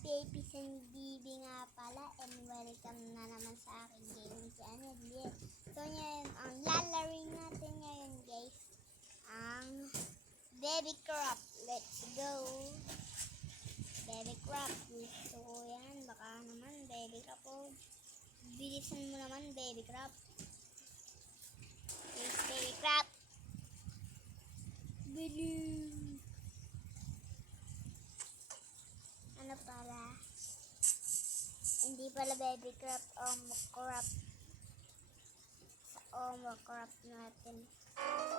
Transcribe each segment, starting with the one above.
Baby and Bibi nga pala, and welcome na naman sa aking gaming channel. Yes. So ngayon, ang lalarin natin ngayon guys, ang Baby Crop. Let's go! Baby Crop, gusto ko yan. Baka naman Baby Crop oh. Bilisan mo naman Baby Crop. Please Baby Crop. Bilis! Ano pala? Hindi pala Baby Crop, Omo Crop. Sa Omo Crop natin.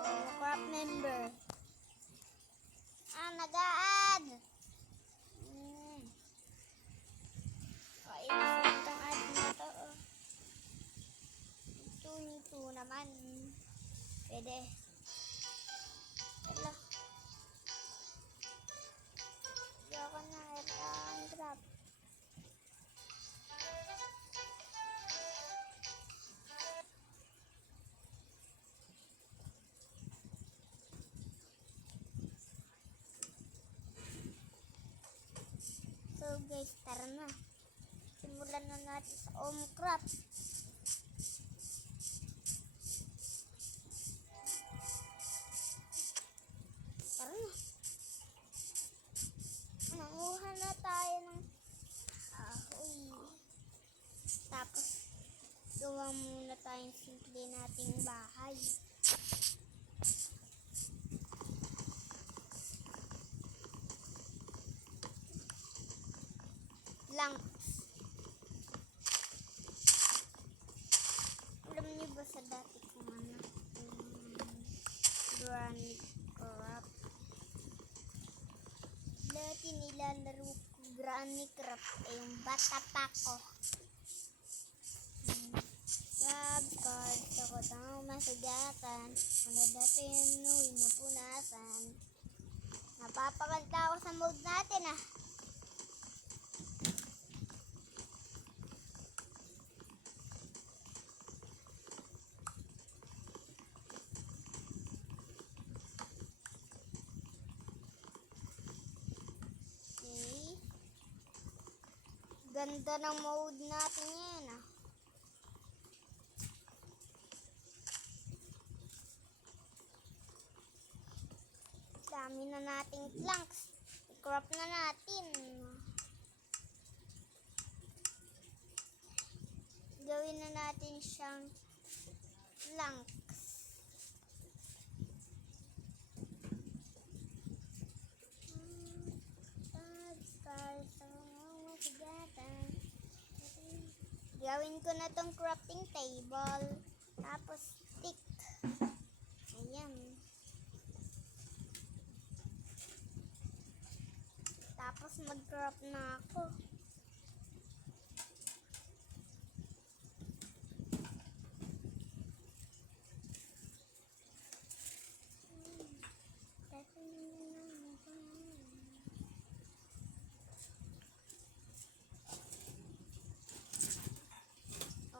Omo Crop member. Nag-a-add! Kainis itong add na to. Ito naman. Pwede. Hello. Ayoko na, ang drop. So guys, tara na. Simulan na natin sa Omo Crop. Tara na. Nanguha na tayo ng ahoy. Tapos, gawa muna tayong simple nating bahay. Planks. Alam niyo ba sa dati kung ano? Granny Crop. Dati nilalaro ko Granny Crop yung bata pa ko. Subcards ako tang masugatan. Ano dati yan noy napunasan. Napapakanta ako sa mode natin ah. Ganda ng mode natin yan ah. Dami na nating planks. I-crop na natin. Gawin na natin siyang planks. Gawin ko na tong crafting table. Tapos stick. Ayan. Tapos mag-crop na ako.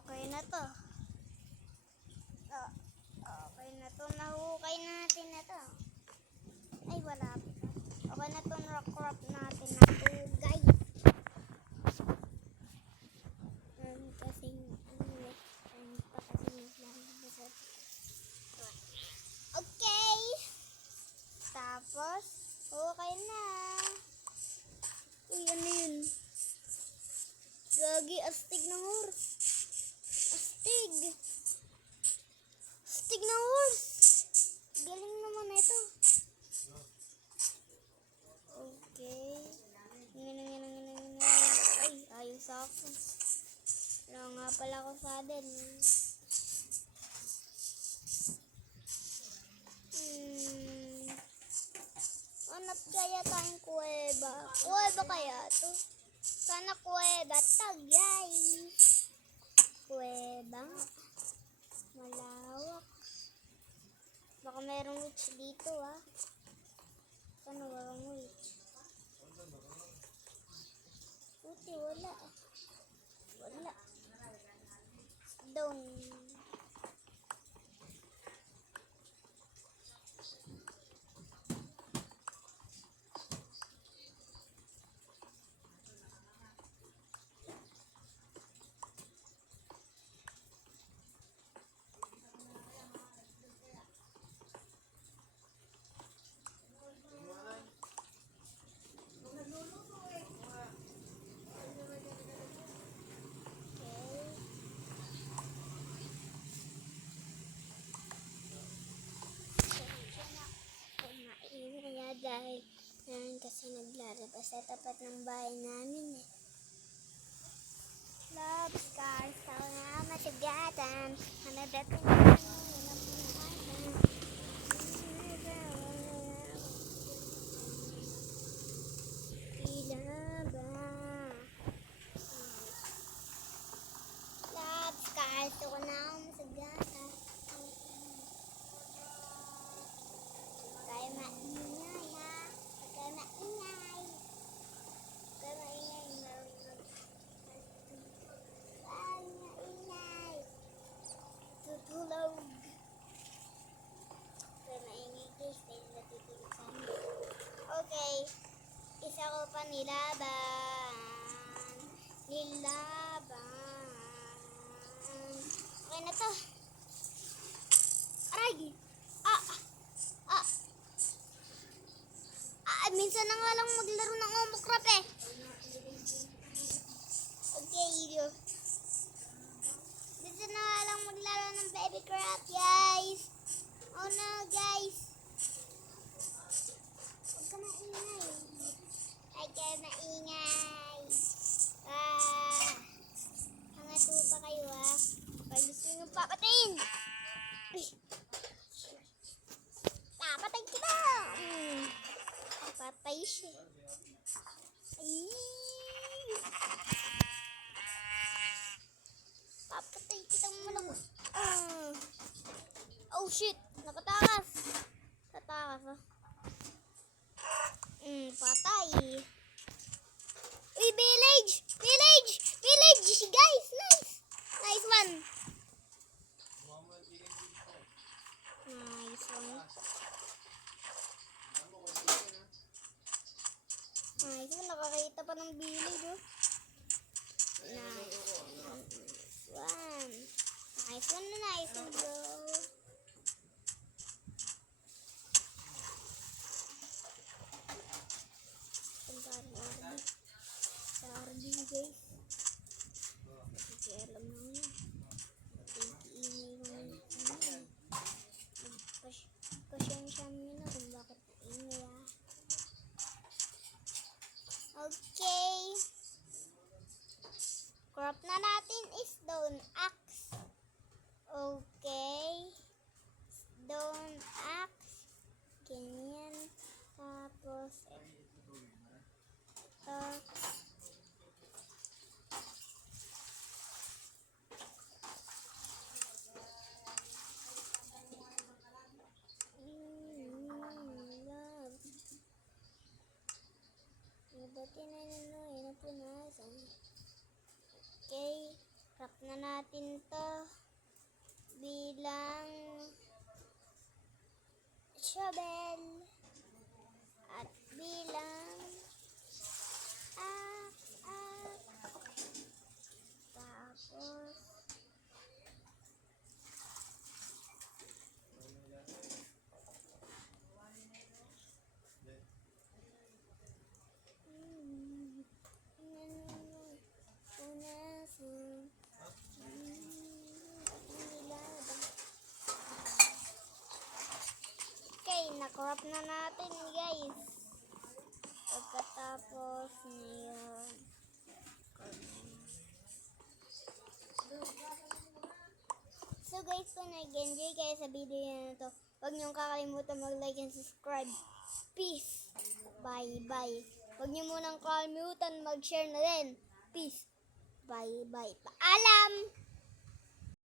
Okay na to. Okay na to. Nahukay natin na to. Ay, wala pa. Okay na to. Crop natin na to, guys. Okay. Tapos, okay na. Uy, ano yun? Gagi, astig ng horse. Astig. Astig ng horse. Galing naman na ito. Okay. Ay, ayos ako. Wala nga pala ako saddle. Hanap kaya tayong kuweba. Kuweba kaya to? Sana kuweba to, guys. Kuweba. Malawak. Baka merong witch dito ah. Sana walang witch. Buti wala. Wala. Down. sa tapat ng bahay namin eh. Love scars, tao na masagatan. Hanadating na Tila ba? Love scars, ako na masagatan. Kaya maingay ha. Kaya maingay. Kaya maingay. Maingay. Tutulog. Kaya maingay guys. Kaya natutulog sa amin. Okay. Isa ko pa nilaban. Nilaban. Okay na to. Aray! Minsan na nga lang maglaro ng Omocrap eh. Okay, yun. Minsan na nga lang maglaro ng Baby Crap, guys. Oh no, guys. Huwag ka maingay. Huwag ka maingay. Hangato pa kayo ah. Pag gusto nyo papatayin. Papatay kita. Patay siya. Ay. Papatay kitang malaki. Oh shit! Nakatakas! Katakas ah. Patay. Uy, village! Village! Village! Guys! Nice! Nice one! Nice one. Nice one. Nakakita pa ng village oh. Nice one. Nice one na nice one bro. Sardi guys. Kasi alam mo yun. Ingay naman. Pasensya mo na kung bakit ingay ah. Okay. Crop na natin is stone axe. Okay. Stone axe. Ganyan. Tapos ito. Dati na napunasan. Okay, wrap na natin to bilang shovel at bilang tapos na-crop na natin guys. Pagkatapos ngayon. So guys, kung nag-enjoy kayo sa video na to, huwag niyong kakalimutan mag-like and subscribe. Peace. Bye bye. Huwag niyo munang kakalimutan mag-share na din. Peace. Bye bye. Paalam!